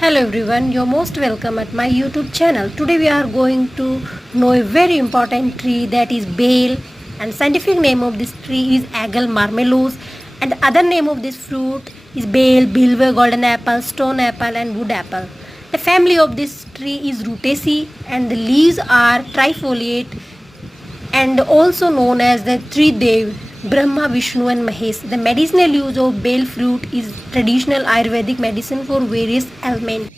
Hello everyone, you're most welcome at my YouTube channel. Today we are going to know a very important tree that is bale, and scientific name of this tree is Agal marmelose, and the other name of this fruit is bale, bilber, golden apple, stone apple and wood apple. The family of this tree is Rutaceae and the leaves are trifoliate and also known as the three Dev, Brahma, Vishnu and Mahesh. The medicinal use of bale fruit is traditional Ayurvedic medicine for various ailments.